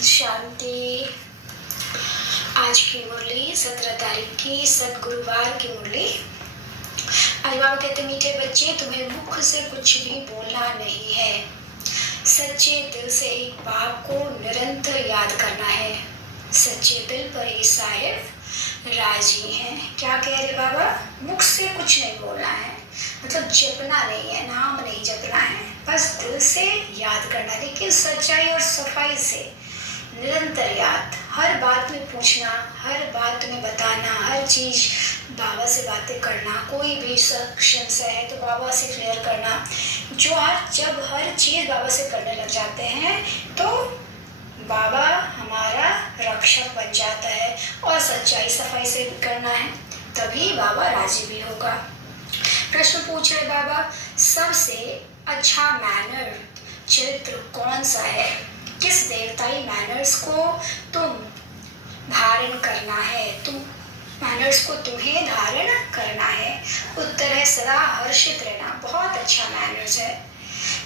शांति। आज की मुरली 17 तारीख की सदगुरुवार की मुरली। आज बाबा कहते मीठे बच्चे, तुम्हें मुख से कुछ भी बोलना नहीं है, सच्चे दिल से एक बाप को निरंतर याद करना है। सच्चे दिल पर ही साहिब राजी हैं। क्या कह रहे बाबा? मुख से कुछ नहीं बोलना है, मतलब जपना नहीं है, नाम नहीं जपना है, बस दिल से याद करना, लेकिन सच्चाई और सफाई से निरंतर याद। हर बात में पूछना, हर बात में बताना, हर चीज बाबा से बातें करना, कोई भी संशय है तो बाबा से क्लियर करना। जब हर चीज बाबा से करने लग जाते हैं तो बाबा हमारा रक्षक बन जाता है, और सच्चाई सफाई से भी करना है तभी बाबा राजी भी होगा। प्रश्न पूछ रहे बाबा, सबसे अच्छा मैनर चरित्र कौन सा है? किस देवताई मैनर्स को तुम धारण करना है? मैनर्स को तुम्हें धारण करना है। उत्तर है सदा हर्षित रहना। बहुत अच्छा मैनर्स है।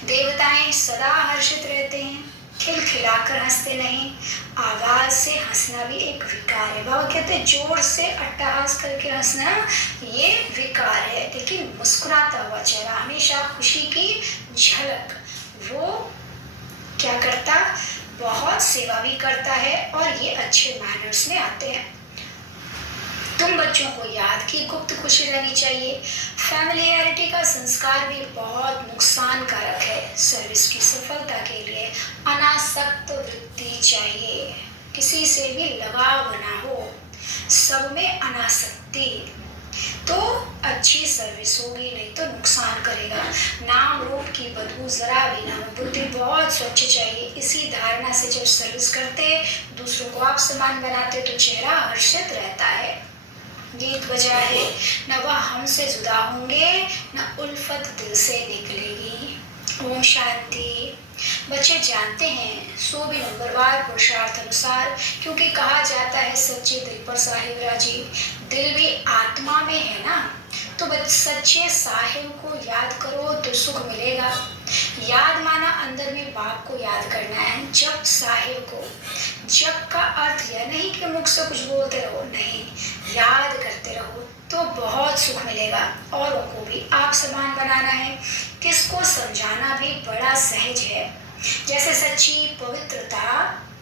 देवताएं सदा हर्षित रहते हैं, खिलखिलाकर हंसते नहीं। आवाज से हंसना भी एक विकार है। बाबा कहते हैं जोर से अट्टहास करके हंसना ये विकार है, लेकिन मुस्कुराता हुआ चेहरा, हमेशा खुशी की झलक, वो क्या करता? बहुत सेवा भी करता है, और ये अच्छे मैनर्स में आते हैं। तुम बच्चों को याद की गुप्त खुशी रहनी चाहिए। फैमिलियरिटी का संस्कार भी बहुत नुकसानकारक है। सर्विस की सफलता के लिए अनासक्त वृत्ति चाहिए, किसी से भी लगाव ना हो, सब में अनासक्ति, तो अच्छी सर्विस होगी, नहीं तो नुकसान करेगा। नाम रूप की बदबू जरा भी ना हो। बुद्धि बहुत स्वच्छ चाहिए। इसी धारणा से जब सर्विस करते, दूसरों को आप समान बनाते, तो चेहरा हर्षित रहता है। गीत बजा है, न वह हमसे जुदा होंगे, न उल्फत दिल से निकलेगी। ओम शांति। बच्चे जानते हैं सो भी नंबरवार पुरुषार्थ अनुसार, क्योंकि कहा जाता है सच्चे दिल पर साहिब राजी। दिल भी आत्मा में है ना, तो सच्चे साहिब को याद करो तो सुख मिलेगा। याद माना अंदर में बाप को याद करना है, जब साहिब को। जब का अर्थ यह नहीं कि मुख से कुछ बोलते रहो, नहीं, याद करते रहो तो बहुत सुख मिलेगा। औरों को भी आप समान बनाना है। किसको समझाना भी बड़ा सहज है। जैसे सच्ची पवित्रता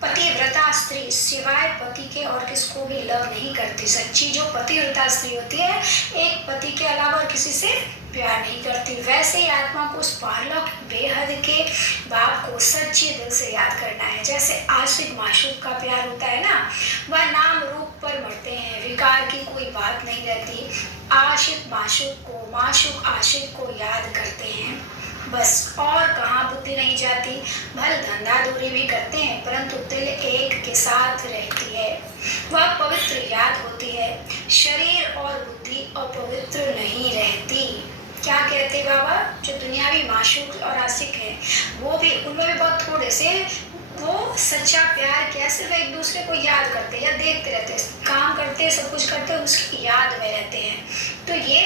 पतिव्रता स्त्री सिवाय पति के और किसको भी लव नहीं करती। सच्ची जो पतिव्रता स्त्री होती है, एक पति के अलावा और किसी से प्यार नहीं करती। वैसे ही आत्मा को उस पारलौक बेहद के बाप को सच्चे दिल से याद करना है। जैसे आशिक माशूक का प्यार होता है ना, वह नाम रूप पर मरते हैं, विकार की कोई बात नहीं रहती। आशिक माशूक को, माशूक आशिक को याद करते हैं बस, और कहाँ बुद्धि नहीं जाती। भल धंधा दूरी भी करते हैं, परंतु दिल एक के साथ रहती है, वह पवित्र याद होती है। शरीर और बुद्धि अपवित्र नहीं रहती। क्या कहते बाबा? जो दुनियावी माशूक और आशिक है, वो भी, उनमें भी बहुत थोड़े से वो सच्चा प्यार क्या सिर्फ एक दूसरे को याद करते या देखते रहते, काम करते, सब कुछ करते, उसकी याद में रहते हैं। तो ये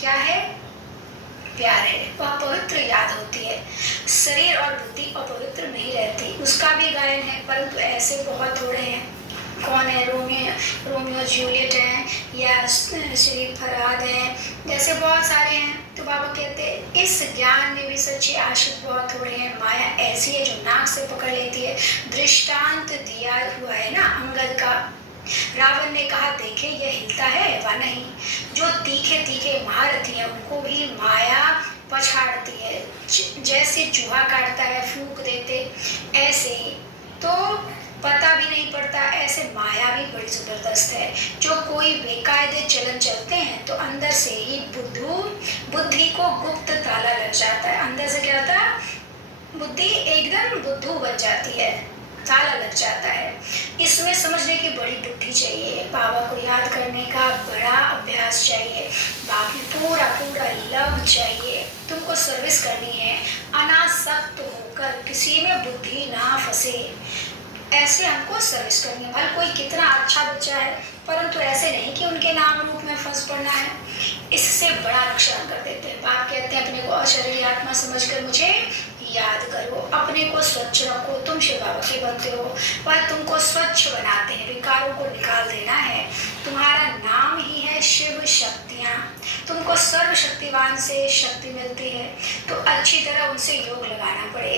क्या है? प्यार है, वह पवित्र याद होती है। शरीर और बुद्धि अपवित्र नहीं रहती। उसका भी गायन है, परंतु ऐसे बहुत थोड़े हैं। कौन है? रोमियो जूलियट हैं, या श्री फरहाद हैं, जैसे बहुत सारे हैं। तो बाबा कहते हैं इस ज्ञान में भी सच्चे आशिक बहुत थोड़े हैं। माया ऐसी है जो नाक से पकड़ लेती है। दृष्टांत दिया हुआ है ना अंगद का। रावण ने कहा देखे यह हिलता है व नहीं। जो तीखे तीखे महारथी हैं, उनको भी माया पछाड़ती है। जैसे चूहा काटता है, फूंक देते, ऐसे ही तो पता भी नहीं पड़ता। ऐसे माया भी बड़ी जबरदस्त है। जो कोई बेकायदे चलन चलते हैं, तो अंदर से ही बुद्धि को गुप्त ताला लग जाता है। अंदर से क्या होता है? बुद्धि एकदम बुद्धू बन जाती है, ताला लग जाता है। इसमें समझने की बड़ी बुद्धि चाहिए। बाबा को याद करने का बड़ा अभ्यास चाहिए। बाकी पूरा लव चाहिए। तुमको सर्विस करनी है, अनासक्त होकर, किसी में बुद्धि ना फंसे, ऐसे हमको सर्विस करनी है। भले कोई कितना अच्छा बच्चा है, परंतु ऐसे नहीं कि उनके नाम रूप में फंस पड़ना है। इससे बड़ा नुकसान कर देते हैं। बाप कहते हैं अपने को अशरीरी आत्मा समझकर मुझे याद करो, अपने को स्वच्छ रखो, तुम शिव बाबा के बनते हो, वह तुमको स्वच्छ बनाते हैं, विकारों को निकाल देना है। तुम्हारा नाम ही है शिव शक्तियाँ, तुमको सर्वशक्तिवान से शक्ति मिलती है, तो अच्छी तरह उनसे योग लगाना पड़े।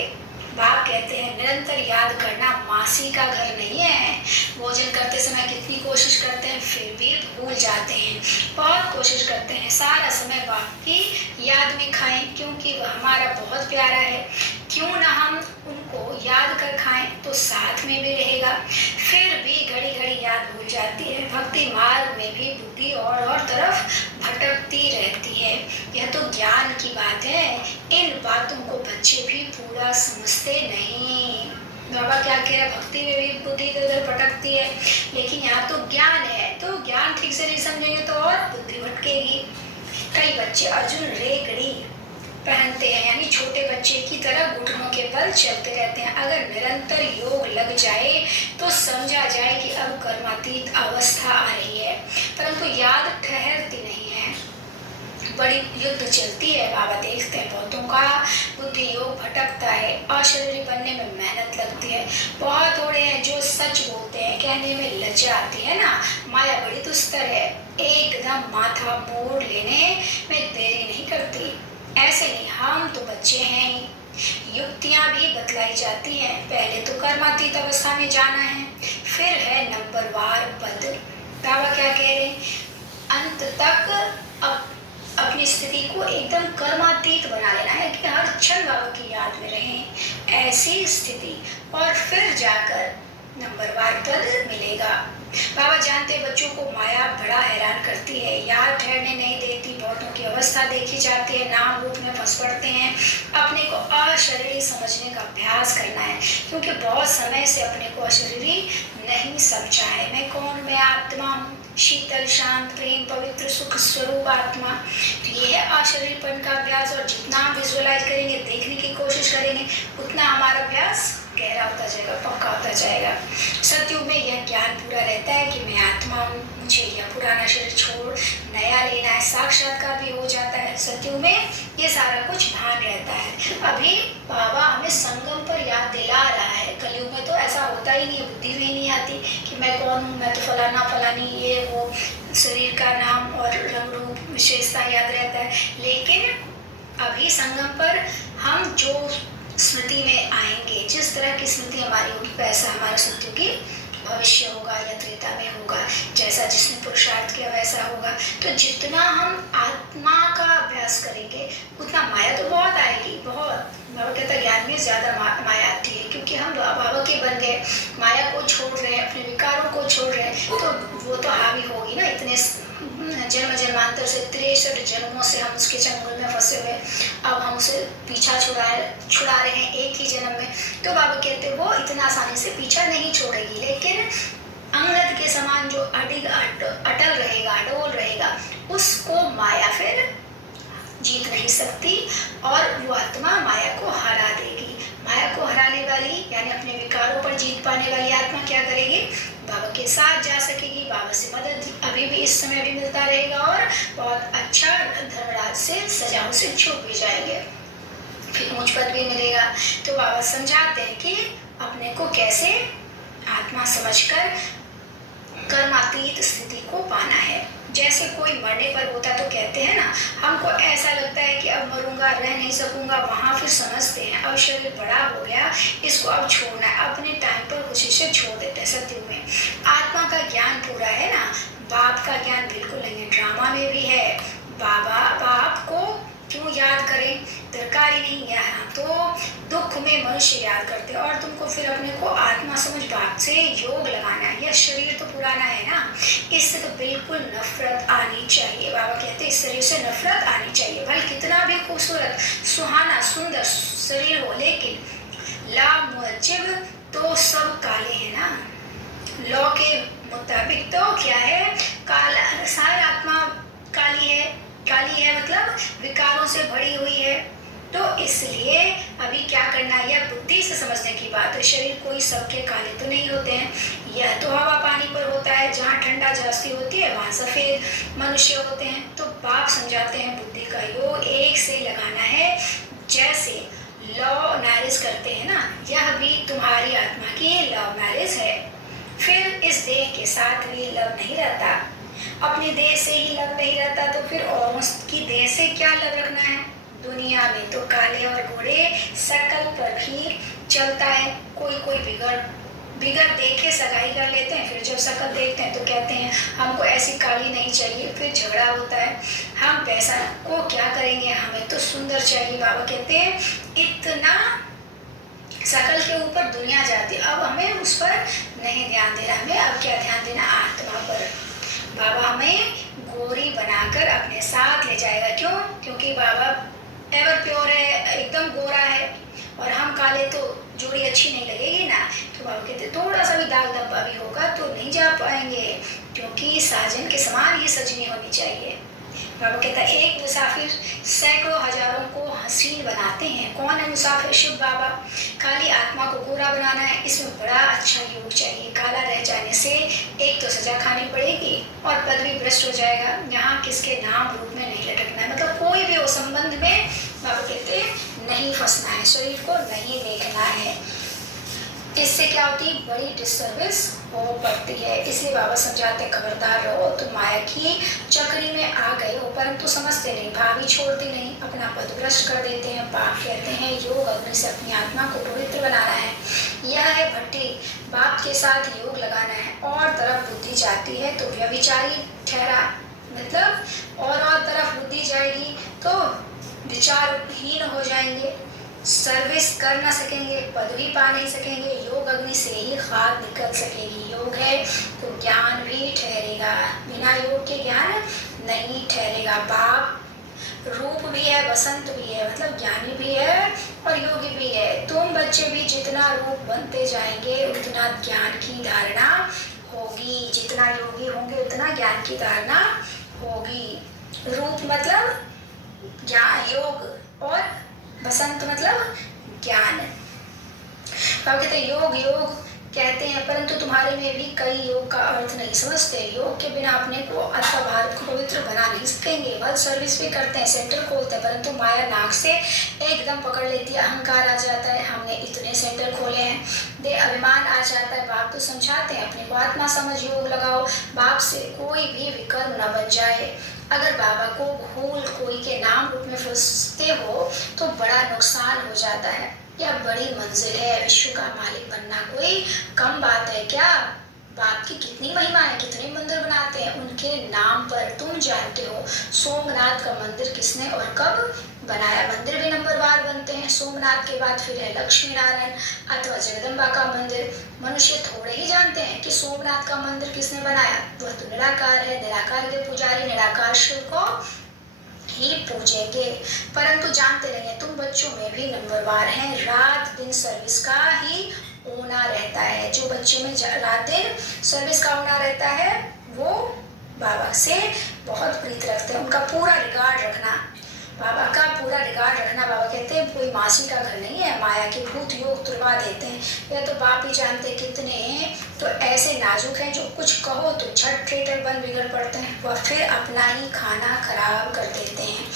बाप कहते हैं निरंतर याद करना मासी का घर नहीं है। भोजन करते समय कितनी कोशिश करते हैं फिर भी भूल जाते हैं, बहुत कोशिश करते हैं सारा समय बाप की याद में खाएं, क्योंकि वह हमारा बहुत प्यारा है। क्यों ना हम उनको याद कर खाएं तो साथ में भी रहेगा, फिर भी घड़ी घड़ी याद भूल जाती है। भक्ति मार्ग में भी बुद्धि और तरफ भटकती रहती है। यह तो ज्ञान की बात है, इन बातों को बच्चे भी पूरा समझते नहीं। बाबा क्या कह रहे, भक्ति में भी बुद्धि इधर भटकती है, लेकिन यहाँ तो ज्ञान है, तो ज्ञान ठीक से नहीं समझेंगे तो और बुद्धि भटकेगी। कई बच्चे अर्जुन रेगड़ी पहनते हैं, यानी छोटे बच्चे की तरह घुटनों के बल चलते रहते हैं। अगर निरंतर योग लग जाए तो समझा जाए कि अब कर्मातीत अवस्था आ रही है, परंतु याद ठहरती नहीं है, बड़ी युद्ध चलती है। बाबा देखते हैं बहुतों का बुद्धि योग भटकता है, अशरीरी बनने में मेहनत लगती है। बहुत थोड़े हैं जो सच बोलते हैं, कहने में लज्जा आती है ना, माया बड़ी दुस्तर है, एकदम माथा मोड़ लेने में देरी नहीं करती। ऐसे नहीं, हम तो बच्चे हैं ही, युक्तियां भी बतलाई जाती हैं। पहले तो कर्मातीत अवस्था में जाना है, फिर है नंबरवार पद। बाबा क्या कह रहे हैं, अंत तक अपनी स्थिति को एकदम कर्मातीत बना लेना है कि हर क्षण बाबा की याद में रहें, ऐसी स्थिति, और फिर जाकर नंबरवार पद मिलेगा। बाबा जानते बच्चों को माया बड़ा हैरान करती है, याद ठहरने नहीं देती, बहुतों की अवस्था देखी जाती है, नाम रूप में फंस पड़ते हैं। अपने को अशरीरी समझने का अभ्यास करना है, क्योंकि बहुत समय से अपने को अशरीरी नहीं समझा है। मैं कौन, मैं आत्मा हूँ, शीतल शांत प्रेम पवित्र सुख स्वरूप आत्मा। तो ये है अशरीरपन का अभ्यास, और जितना हम विजुअलाइज करेंगे, देखने की कोशिश करेंगे, उतना हमारा अभ्यास गहरा होता जाएगा, पक्का होता जाएगा। सतयुग में यह ज्ञान पूरा रहता है कि मैं आत्मा हूँ, मुझे यह पुराना शरीर छोड़ नया लेना है, साक्षात्कार भी हो जाता है। सतयुग में ये सारा कुछ भान रहता है। अभी बाबा हमें संगम पर याद दिला रहा है, कलयुग में तो ऐसा होता ही नहीं है, बुद्धि में ही नहीं आती कि मैं कौन हूँ, मैं तो फलाना फलानी, ये वो, शरीर का नाम और रंग रूप विशेषता याद रहता है। लेकिन अभी संगम पर हम जो स्मृति में आएंगे, जिस तरह की स्मृति हमारी होगी वैसा हमारा सत्य की भविष्य होगा या त्रेता में होगा, जैसा जिसने पुरुषार्थ किया वैसा होगा। तो जितना हम आत्मा का अभ्यास करेंगे उतना माया तो बहुत आएगी, बहुत। बाबा कहता ज्ञान में ज्यादा माया आती है, क्योंकि हम बाबा के बन गए, माया को छोड़ रहे हैं, अपने विकारों को छोड़ रहे हैं, तो वो तो हावी होगी ना। इतने जन्म जन्मांतर से 63 जन्मों से हम उसके चंगुल में फंसे हुए, अब हम उसे पीछा छुड़ा रहे हैं एक ही जन्म में। तो बाबा कहते वो इतना आसानी से पीछा नहीं छोड़ेगी, लेकिन अंगद के समान जो अटल रहेगा, अडोल रहेगा, उसको माया फिर जीत नहीं सकती, और वो आत्मा माया को हरा देगी। माया को हराने वाली यानी अपने विकारों पर जीत पाने वाली आत्मा क्या करेगी, बाबा के साथ जा सकेगी, बाबा से मदद अभी भी इस समय भी मिलता रहेगा, और बहुत अच्छा धर्मराज से सजाओं से छूट भी जाएंगे, फिर ऊंच पद भी मिलेगा। तो बाबा समझाते हैं कि अपने को कैसे आत्मा समझकर कर्मातीत स्थिति को पाना है। जैसे कोई मरने पर होता तो कहते हैं ना, हमको ऐसा लगता है कि अब मरूंगा, रह नहीं सकूंगा, वहां फिर समझते हैं अब शरीर बड़ा हो गया, इसको अब छोड़ना है, अपने टाइम पर खुशी से छोड़ देते हैं। सत्युग में आत्मा का ज्ञान पूरा है ना, बाप का ज्ञान बिल्कुल नहीं है, ड्रामा में भी है। बाप को क्यों याद करें, दरकार ही नहीं। यहाँ तो दुख में मनुष्य याद करते हैं, और तुमको फिर अपने को आत्मा समझ बाप से योग लगाना है। यह शरीर तो पुराना है ना, इससे तो बिल्कुल नफरत आनी चाहिए। बाबा कहते हैं इस शरीर से नफरत आनी चाहिए, भले कितना भी खूबसूरत सुहाना सुंदर शरीर हो, लेकिन ला मुअज्जिब तो सब काले हैं ना। लॉ के मुताबिक तो क्या है, काला, सारी आत्मा काली है, काली है मतलब विकारों से भरी हुई है। तो इसलिए अभी क्या करना है, यह बुद्धि से समझने की बात है। शरीर कोई सबके काले तो नहीं होते हैं, यह तो हवा पानी पर होता है, जहाँ ठंडा जास्ती होती है वहाँ सफेद मनुष्य होते हैं। तो बाप समझाते हैं बुद्धि का योग एक से लगाना है, जैसे लौ मैरिज करते हैं ना, यह भी तुम्हारी आत्मा की लव मैरिज है। फिर इस देह के साथ भी लव नहीं रहता, अपने देह से ही लव नहीं रहता तो फिर औरों की देह से क्या लव रखना है। दुनिया में तो काले और गोरे शकल पर भी चलता है। कोई कोई बिगड़ देखे सगाई कर लेते हैं, फिर जब शकल देखते हैं तो कहते हैं हमको ऐसी काली नहीं चाहिए, फिर झगड़ा होता है। हम पैसा को क्या करेंगे, हमें तो सुंदर चाहिए। बाबा कहते हैं इतना शकल के ऊपर दुनिया जाती है, अब हमें उस पर नहीं ध्यान देना, हमें अब क्या ध्यान देना, आत्मा पर। बाबा हमें गोरी बनाकर अपने साथ ले जाएगा। क्यों? क्योंकि बाबा एवर प्योर है, एकदम गोरा है, और हम काले तो जोड़ी अच्छी नहीं लगेगी ना। तो बाबा कहते थोड़ा सा भी दाग धब्बा भी होगा तो नहीं जा पाएंगे, क्योंकि साजन के समान ही सजनी होनी चाहिए। बाबा कहता है एक मुसाफिर सैकड़ों हजारों को हसीन बनाते हैं। कौन है मुसाफिर? शिव बाबा। काली आत्मा को गोरा बनाना है, इसमें बड़ा अच्छा योग चाहिए। काला रह जाने से एक तो सजा खानी पड़ेगी और पद भी भ्रष्ट हो जाएगा। यहाँ किसके नाम रूप में नहीं लटकना है, मतलब कोई भी हो संबंध में बाबा कहते नहीं फंसना है, शरीर को नहीं देखना है। इससे क्या होती है, बड़ी डिस्टर्बेंस हो पड़ती है। इसलिए बाबा समझाते खबरदार रहो, तुम माया की चक्री में आ गए हो, परंतु समझते नहीं, भावी छोड़ते नहीं, अपना पद भ्रष्ट कर देते हैं। बाप कहते हैं योग अग्नि से अपनी आत्मा को पवित्र बनाना है। यह है भट्टी, बाप के साथ योग लगाना है। और तरफ बुद्धि जाती है तो व्यभिचारी ठहरा, मतलब और तरफ बुद्धि जाएगी तो विचारहीन हो जाएंगे, सर्विस कर ना सकेंगे, पदवी पा नहीं सकेंगे। योग अग्नि से ही खाद निकल सकेगी। योग है तो ज्ञान भी ठहरेगा, बिना योग के ज्ञान नहीं ठहरेगा। बाप रूप भी है, बसंत भी है, मतलब ज्ञानी भी है और योगी भी है। तुम बच्चे भी जितना रूप बनते जाएंगे उतना ज्ञान की धारणा होगी, जितना योगी होंगे उतना ज्ञान की धारणा होगी। रूप मतलब ज्ञान, योग, और बसंत मतलब ज्ञान। बाबा कहते हैं योग योग कहते हैं, परंतु तुम्हारे में भी कई योग का अर्थ नहीं समझते। योग के बिना अपने को अथवा भारत को पवित्र बना नहीं सकेंगे। बहुत सर्विस भी करते हैं, सेंटर खोलते हैं, परंतु माया नाक से एकदम पकड़ लेती है। अहंकार आ जाता है, हमने इतने सेंटर खोले हैं, दे अभिमान आ जाता है। बाप तो समझाते हैं अपने को आत्मा समझ योग लगाओ, बाप से कोई भी विकर्म न बन जाए। अगर बाबा को भूल कोई के नाम रूप में फंसते हो तो बड़ा नुकसान हो जाता है। यह बड़ी मंजिल है, विश्व का मालिक बनना कोई कम बात है क्या? बाप की कितनी महिमा है, कितने मंदिर बनाते हैं उनके नाम पर। तुम जानते हो सोमनाथ का मंदिर किसने और कब बनाया? मंदिर भी नंबरवार बनते हैं। सोमनाथ के बाद फिर है लक्ष्मी नारायण अथवा जगदम्बा का मंदिर। मनुष्य थोड़े ही जानते हैं कि सोमनाथ का मंदिर किसने बनाया। वह तो निराकार है, निराकार के पुजारी निराकार शिव को ही पूजेंगे, परंतु जानते नहीं है तुम बच्चों में भी नंबरवार हैं। रात दिन सर्विस का ही होना रहता है। जो बच्चों में रात दिन सर्विस का होना रहता है वो बाबा से बहुत प्रीत रखते हैं। उनका पूरा रिगार्ड रखना, बाबा का पूरा रिगार्ड रखना। बाबा कहते हैं कोई मासी का घर नहीं है, माया के भूत योग तुड़वा देते हैं। यह तो बाप ही जानते कितने तो ऐसे नाजुक हैं जो कुछ कहो तो झट ट्रेटर बन बिगड़ पड़ते हैं, वह फिर अपना ही खाना खराब कर देते हैं।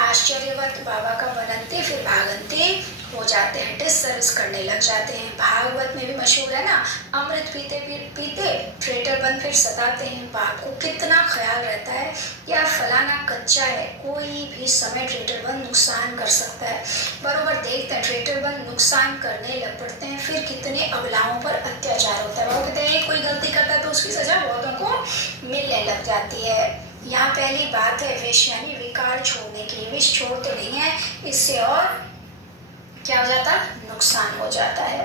आश्चर्यवत बाबा का बनते फिर भागंते हो जाते हैं, डिसर्विस करने लग जाते हैं। भागवत में भी मशहूर है ना, अमृत पीते पीते ट्रेटर बन फिर सताते हैं। बाप को कितना ख्याल रहता है या फलाना कच्चा है, कोई भी समय ट्रेटर बन नुकसान कर सकता है। बरोबर देखते हैं ट्रेटर बन नुकसान करने लग पड़ते हैं, फिर कितने अबलाओं पर अत्याचार होता है। वो कहते हैं कोई गलती करता है तो उसकी सजा बहुतों को मिलने लग जाती है। यहाँ पहली बात है विष यानी विकार छोड़ने की। विष छोड़ते नहीं है, इससे और क्या हो जाता है, नुकसान हो जाता है।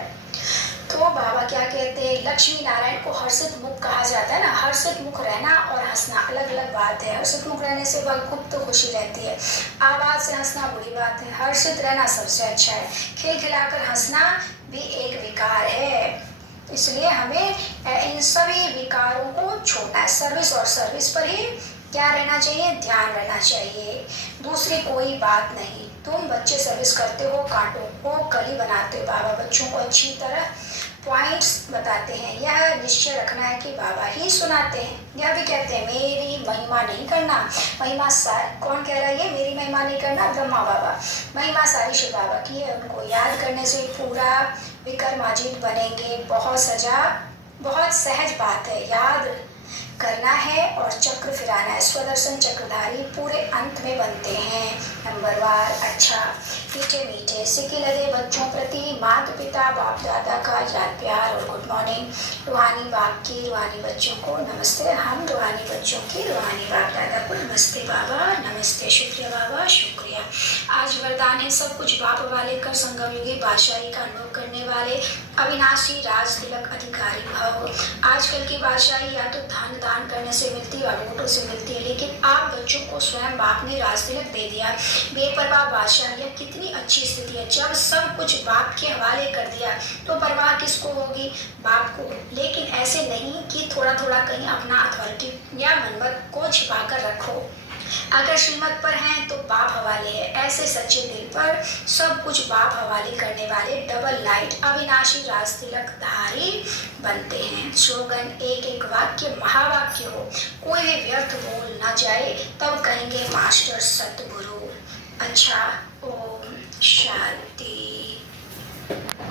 तो बाबा क्या कहते हैं, लक्ष्मी नारायण को हर्षित मुख कहा जाता है ना। हर्षित मुख रहना और हंसना अलग अलग बात है। हर्षित मुख रहने से वह गुप्त खुशी रहती है, आवाज से हंसना बुरी बात है। हर्षित रहना सबसे अच्छा है। खिलखिलाकर हंसना भी एक विकार है, इसलिए हमें इन सभी विकारों को छोड़ना है। सर्विस और सर्विस पर ही क्या रहना चाहिए, ध्यान रहना चाहिए, दूसरी कोई बात नहीं। तुम बच्चे सर्विस करते हो, कांटों को कली बनाते हो। बाबा बच्चों को अच्छी तरह पॉइंट्स बताते हैं। यह निश्चय रखना है कि बाबा ही सुनाते हैं। यह भी कहते हैं मेरी महिमा नहीं करना। महिमा कौन कह रहा है? ये मेरी महिमा नहीं करना, ब्रह्मा बाबा। महिमा सारी शिव बाबा की है। उनको याद करने से पूरा विक्रमाजित बनेंगे। बहुत सहज बात है, याद करना है और चक्र फिराना है। स्वदर्शन चक्रधारी पूरे अंत में बनते हैं। नंबरवार। अच्छा, मीठे मीठे सिक्के लगे बच्चों प्रति माता पिता बाप दादा का याद प्यार और गुड मॉर्निंग। रूहानी बाप की रूहानी बच्चों को नमस्ते। हम रूहानी बच्चों की रूहानी बाप दादा को नमस्ते बाबा। नमस्ते, शुक्रिया बाबा, शुक्रिया। आज वरदान है सब कुछ बाप वाले कर संगम युगी बादशाही का अनुभव करने वाले अविनाशी राज तिलक अधिकारी भव। आजकल की बादशाही या तो धन दान करने से मिलती है और वोटों से मिलती है, लेकिन आप बच्चों को स्वयं बाप ने राज तिलक दे दिया। बेपरवाह बादशाह, यह कितनी अच्छी स्थिति है। जब सब कुछ बाप के हवाले कर दिया तो परवाह किसको होगी? बाप को। लेकिन ऐसे नहीं कि थोड़ा थोड़ा कहीं अपना अथॉरिटी या मनमत को छिपा कर रखो। अगर श्रीमत पर हैं तो बाप हवाले है। ऐसे सच्चे दिल पर सब कुछ बाप हवाले करने वाले डबल लाइट अविनाशी राज तिलक धारी बनते हैं। स्लोगन एक एक वाक्य महावाक्य हो, कोई भी व्यर्थ बोल न जाए, तब कहेंगे मास्टर सतगुरु। अच्छा, ओम शांति।